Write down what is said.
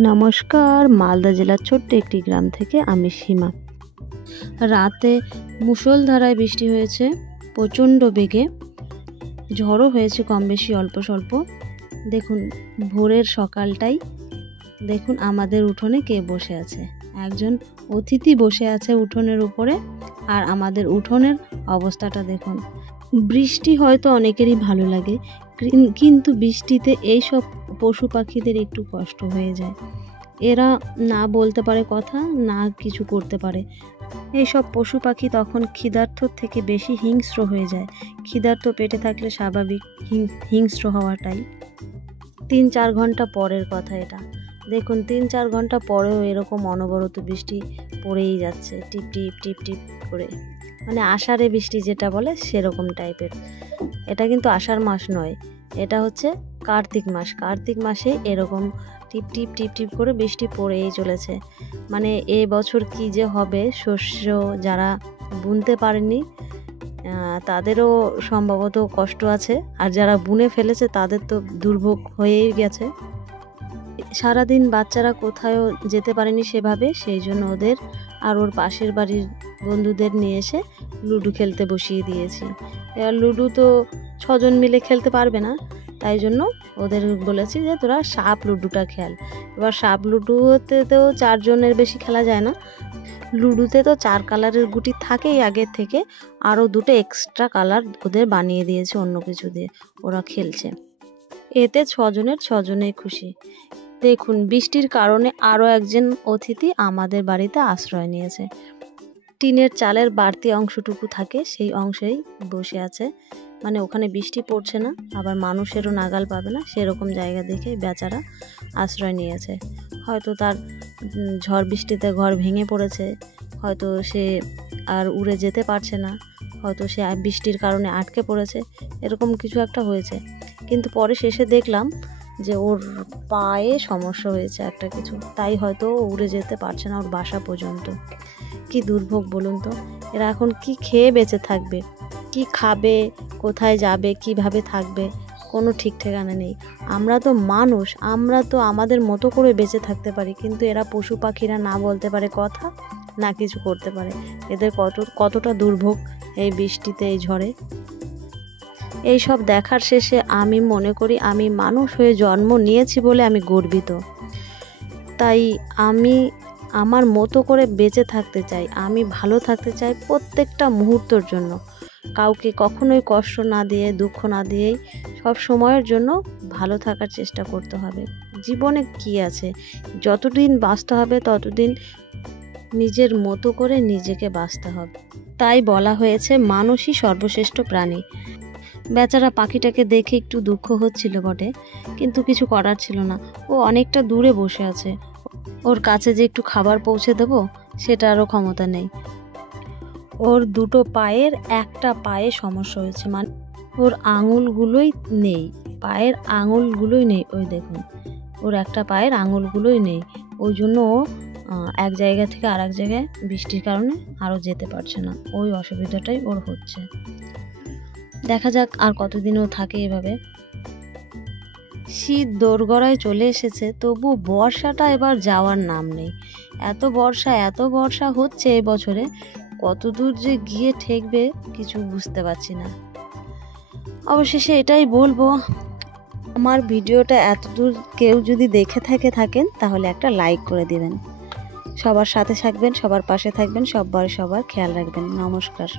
নমস্কার, মালদা জেলার ছোট্ট একটি গ্রাম থেকে আমি সীমা। রাতে মুষলধারায় বৃষ্টি হয়েছে, প্রচণ্ড বেগে ঝড়ও হয়েছে, কম বেশি অল্প স্বল্প। দেখুন ভোরের সকালটাই, দেখুন আমাদের উঠোনে কে বসে আছে। একজন অতিথি বসে আছে উঠোনের উপরে, আর আমাদের উঠোনের অবস্থাটা দেখুন। বৃষ্টি হয়তো অনেকেরই ভালো লাগে, কিন্তু বৃষ্টিতে এইসব পশু পাখিদের একটু কষ্ট হয়ে যায়। এরা না বলতে পারে কথা, না কিছু করতে পারে। এইসব পশু পাখি তখন ক্ষুধার্তর থেকে বেশি হিংস্র হয়ে যায়। ক্ষুধার্ত পেটে থাকলে স্বাভাবিক হিংস্র হওয়াটাই। 3-4 ঘন্টা পরের কথা এটা। দেখুন 3-4 ঘন্টা পরেও এরকম অনবরত বৃষ্টি পড়েই যাচ্ছে, টিপ টিপ টিপ টিপ করে। মানে আষাঢ়ে বৃষ্টি যেটা বলে সেরকম টাইপের। এটা কিন্তু আষাঢ় মাস নয়, এটা হচ্ছে কার্তিক মাস। কার্তিক মাসে এরকম টিপ টিপ টিপ টিপ করে বৃষ্টি পড়েই চলেছে। মানে এই বছর কি যে হবে, শস্য যারা বুনতে পারেনি তাদেরও সম্ভবত কষ্ট আছে, আর যারা বুনে ফেলেছে তাদের তো দুর্ভোগ হয়েই গেছে। সারাদিন বাচ্চারা কোথাও যেতে পারেনি সেভাবে, সেই জন্য ওদের আর ওর পাশের বাড়ির বন্ধুদের নিয়ে এসে লুডো খেলতে বসিয়ে দিয়েছি। এবার লুডো তো 6 জন মিলে খেলতে পারবে না, তাই জন্য ওদের বলেছি যে তোরা সাপ লুডোটা খেল। এবার সাপ লুডোতে তো 4 জনের বেশি খেলা যায় না। লুডোতে তো 4 কালারের গুটি থাকেই আগের থেকে, আরও 2টো এক্সট্রা কালার ওদের বানিয়ে দিয়েছে অন্য কিছু দিয়ে, ওরা খেলছে। এতে 6 জনের 6 জনেই খুশি। দেখুন বৃষ্টির কারণে আরও একজন অতিথি আমাদের বাড়িতে আশ্রয় নিয়েছে। টিনের চালের বাড়তি অংশটুকু থাকে, সেই অংশেই বসে আছে। মানে ওখানে বৃষ্টি পড়ছে না, আবার মানুষেরও নাগাল পাবে না, সেরকম জায়গা দেখে বেচারা আশ্রয় নিয়েছে। হয়তো তার ঝড় বৃষ্টিতে ঘর ভেঙে পড়েছে, হয়তো সে আর উড়ে যেতে পারছে না, হয়তো সে বৃষ্টির কারণে আটকে পড়েছে, এরকম কিছু একটা হয়েছে। কিন্তু পরে শেষে দেখলাম যে ওর পায়ে সমস্যা হয়েছে একটা কিছু, তাই হয়তো উড়ে যেতে পারছে না ওর বাসা পর্যন্ত। কি দুর্ভোগ বলুন তো। এরা এখন কি খেয়ে বেঁচে থাকবে, কি খাবে, কোথায় যাবে, কিভাবে থাকবে, কোনো ঠিক ঠিকানা নেই। আমরা তো মানুষ, আমরা তো আমাদের মতো করে বেঁচে থাকতে পারি, কিন্তু এরা পশু পাখিরা না বলতে পারে কথা, না কিছু করতে পারে। এদের কতটা দুর্ভোগ এই বৃষ্টিতে, এই ঝড়ে। এই সব দেখার শেষে আমি মনে করি আমি মানুষ হয়ে জন্ম নিয়েছি বলে আমি গর্বিত। তাই আমি আমার মতো করে বেঁচে থাকতে চাই, আমি ভালো থাকতে চাই প্রত্যেকটা মুহূর্তের জন্য। কাউকে কখনোই কষ্ট না দিয়ে, দুঃখ না দিয়েই সব সময়ের জন্য ভালো থাকার চেষ্টা করতে হবে। জীবনে কি আছে, যতদিন বাঁচতে হবে ততদিন নিজের মতো করে নিজেকে বাঁচতে হবে। তাই বলা হয়েছে মানুষই সর্বশ্রেষ্ঠ প্রাণী। বেচারা পাখিটাকে দেখে একটু দুঃখ হচ্ছিল বটে, কিন্তু কিছু করার ছিল না। ও অনেকটা দূরে বসে আছে, ওর কাছে যে একটু খাবার পৌঁছে দেবো সেটারও ক্ষমতা নেই। ওর 2টো পায়ের একটা পায়ে সমস্যা হয়েছে, মানে ওর আঙুলগুলোই নেই, পায়ের আঙুলগুলোই নেই। ওই দেখুন ওর একটা পায়ের আঙুলগুলোই নেই, ওই জন্য ও এক জায়গা থেকে আর এক জায়গায় বৃষ্টির কারণে আরও যেতে পারছে না। ওই অসুবিধাটাই ওর হচ্ছে। দেখা যাক আর কতদিনও থাকে এভাবে। শীত দোরগড়ায় চলে এসেছে, তবু বর্ষাটা এবার যাওয়ার নাম নেই। এত বর্ষা হচ্ছে এবছরে, কত দূর যে গিয়ে ঠেকবে কিছু বুঝতে পারছি না। অবশেষে এটাই বলবো, আমার ভিডিওটা এতদূর কেউ যদি দেখে থাকেন তাহলে একটা লাইক করে দিবেন। সবার সাথে থাকবেন, সবার পাশে থাকবেন, সবার খেয়াল রাখবেন। নমস্কার।